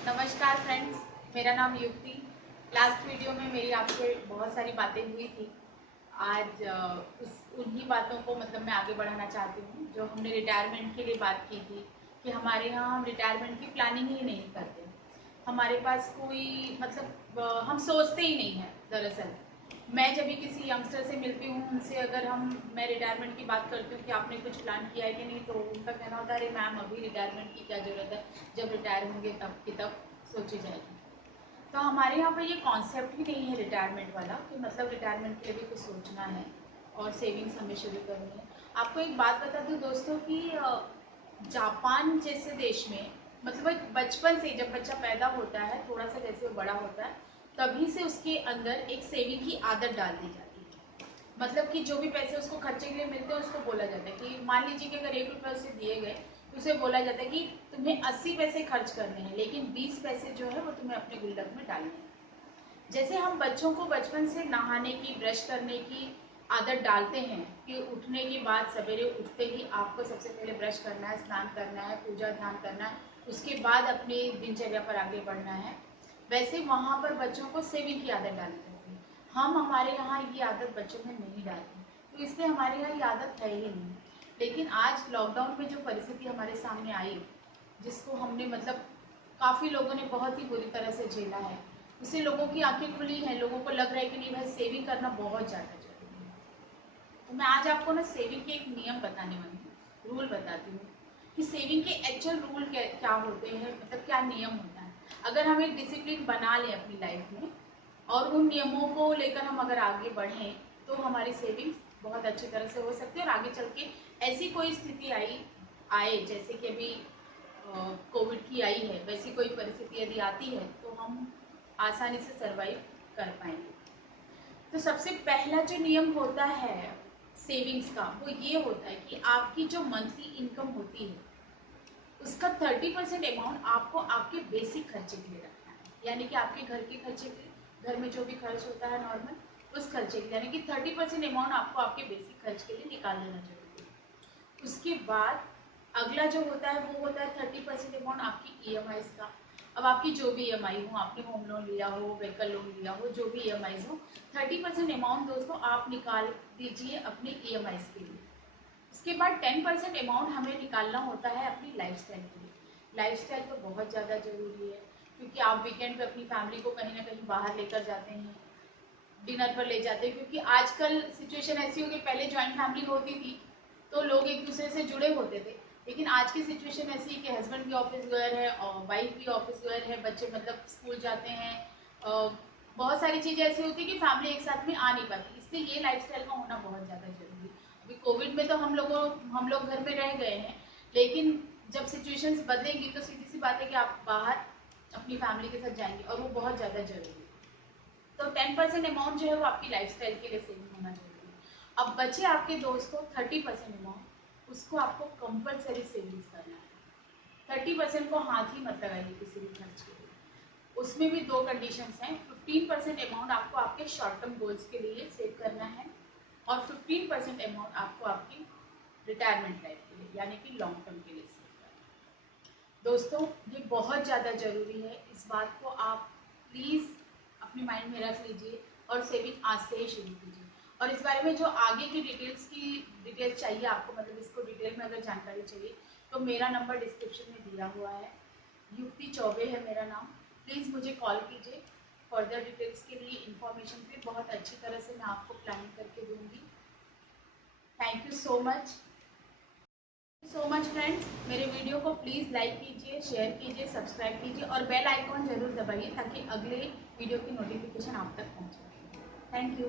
नमस्कार फ्रेंड्स, मेरा नाम युक्ति। लास्ट वीडियो में मेरी आपसे बहुत सारी बातें हुई थी। आज उन्हीं बातों को मैं आगे बढ़ाना चाहती हूँ जो हमने रिटायरमेंट के लिए बात की थी कि हमारे यहाँ हम रिटायरमेंट की प्लानिंग ही नहीं करते। हमारे पास कोई हम सोचते ही नहीं है। दरअसल मैं जब भी किसी यंगस्टर से मिलती हूँ, उनसे अगर मैं रिटायरमेंट की बात करती हूँ कि आपने कुछ प्लान किया है कि नहीं, तो उनका कहना होता है अरे मैम अभी रिटायरमेंट की क्या ज़रूरत है, जब रिटायर होंगे तब की तब सोची जाएगी। तो हमारे यहाँ पर ये कॉन्सेप्ट ही नहीं है रिटायरमेंट वाला कि रिटायरमेंट के लिए भी कुछ सोचना है और सेविंग्स हमें शुरू करनी है। आपको एक बात बता दूँ दोस्तों कि जापान जैसे देश में बचपन से जब बच्चा पैदा होता है, थोड़ा सा जैसे वो बड़ा होता है, तभी से उसके अंदर एक सेविंग की आदत डाल दी जाती है। कि जो भी पैसे उसको खर्चे के लिए मिलते हैं, उसको बोला जाता है कि मान लीजिए कि अगर 1 रुपया उसे दिए गए तो उसे बोला जाता है कि तुम्हें 80 पैसे खर्च करने हैं, लेकिन 20 पैसे जो है वो तुम्हें अपने गुल्लक में डालने हैं। जैसे हम बच्चों को बचपन से नहाने की, ब्रश करने की आदत डालते हैं कि उठने के बाद सवेरे उठते ही आपको सबसे पहले ब्रश करना है, स्नान करना है, पूजा ध्यान करना है, उसके बाद अपनी दिनचर्या पर आगे बढ़ना है, वैसे वहाँ पर बच्चों को सेविंग की आदत डालनी चाहिए। हम हमारे यहाँ ये आदत बच्चों में नहीं डालते, तो इसलिए हमारे यहाँ ये आदत है ही नहीं। लेकिन आज लॉकडाउन में जो परिस्थिति हमारे सामने आई, जिसको हमने काफ़ी लोगों ने बहुत ही बुरी तरह से झेला है, उससे लोगों की आंखें खुली हैं। लोगों को लग रहा है कि नहीं भाई, सेविंग करना बहुत ज़्यादा जरूरी है। तो मैं आज आपको ना सेविंग के एक नियम बताने वाली हूँ, रूल बताती हूँ कि सेविंग के एक्चुअल रूल क्या होते हैं, क्या नियम होता है। अगर हम एक डिसिप्लिन बना लें अपनी लाइफ में और उन नियमों को लेकर हम अगर आगे बढ़ें, तो हमारी सेविंग्स बहुत अच्छी तरह से हो सकती है। और आगे चल के ऐसी कोई स्थिति आए जैसे कि अभी कोविड की आई है, वैसी कोई परिस्थिति यदि आती है तो हम आसानी से सरवाइव कर पाएंगे। तो सबसे पहला जो नियम होता है सेविंग्स का, वो ये होता है कि आपकी जो मंथली इनकम होती है उसका 30% अमाउंट आपको आपके बेसिक खर्चे के लिए रखना है। यानी कि आपके घर के खर्चे के लिए, घर में जो भी खर्च होता है नॉर्मल, उस खर्चे के लिए, यानी कि 30% अमाउंट आपको आपके बेसिक खर्च के लिए निकाल लेना जरूरी है। उसके बाद अगला जो होता है वो होता है 30% अमाउंट आपकी EMI का। अब आपकी जो भी EMI हो, आपने होम लोन लिया हो, व्हीकल लोन लिया हो, जो भी EMI हो, 30% अमाउंट दोस्तों आप निकाल दीजिए अपने EMI के लिए। उसके बाद 10% अमाउंट हमें निकालना होता है अपनी लाइफस्टाइल के लिए। लाइफस्टाइल तो बहुत ज़्यादा ज़रूरी है, क्योंकि आप वीकेंड पे अपनी फैमिली को कहीं ना कहीं बाहर लेकर जाते हैं, डिनर पर ले जाते हैं। क्योंकि आजकल सिचुएशन ऐसी हो गई, पहले ज्वाइंट फैमिली होती थी तो लोग एक दूसरे से जुड़े होते थे, लेकिन आज की सिचुएशन ऐसी है कि हस्बैंड भी ऑफिस गए हैं और वाइफ भी ऑफिस गए हैं, बच्चे स्कूल जाते हैं, बहुत सारी चीज़ें ऐसी होती है कि फैमिली एक साथ में आ नहीं पाती। इसलिए ये लाइफस्टाइल का होना बहुत ज़्यादा जरूरी है। अभी कोविड में तो हम लोग घर में रह गए हैं, लेकिन जब सिचुएशंस बदलेंगी तो सीधी सी बात है कि आप बाहर अपनी फैमिली के साथ जाएंगे, और वो बहुत ज़्यादा जरूरी है। तो 10% अमाउंट जो है वो आपकी लाइफस्टाइल के लिए सेविंग होना जरूरी है। अब बचे आपके दोस्तों 30% अमाउंट, उसको आपको कंपलसरी सेविंग्स करना है। 30% को हाथ ही मत लगाइए किसी भी खर्च के लिए। उसमें भी दो कंडीशंस हैं। 15% अमाउंट आपको आपके शॉर्ट टर्म गोल्स के लिए सेव करना है, और 15% अमाउंट आपको आपकी रिटायरमेंट लाइफ के लिए, यानी कि लॉन्ग टर्म के लिए सेव करना है। दोस्तों, ये बहुत ज़्यादा ज़रूरी है। इस बात को आप प्लीज़ अपने माइंड में रख लीजिए और सेविंग आज से ही शुरू कीजिए। और इस बारे में जो आगे की डिटेल्स चाहिए आपको, इसको डिटेल में अगर जानकारी चाहिए, तो मेरा नंबर डिस्क्रिप्शन में दिया हुआ है। युक्ति चौबे है मेरा नाम। प्लीज़ मुझे कॉल कीजिए। फर्दर डिटेल्स के लिए, इन्फॉर्मेशन के लिए बहुत अच्छी तरह से मैं आपको प्लानिंग करके दूंगी। Thank you so much friends. मेरे वीडियो को प्लीज़ लाइक कीजिए, शेयर कीजिए, सब्सक्राइब कीजिए और बेल आइकॉन जरूर दबाइए ताकि अगले वीडियो की नोटिफिकेशन आप तक पहुंचे। Thank you.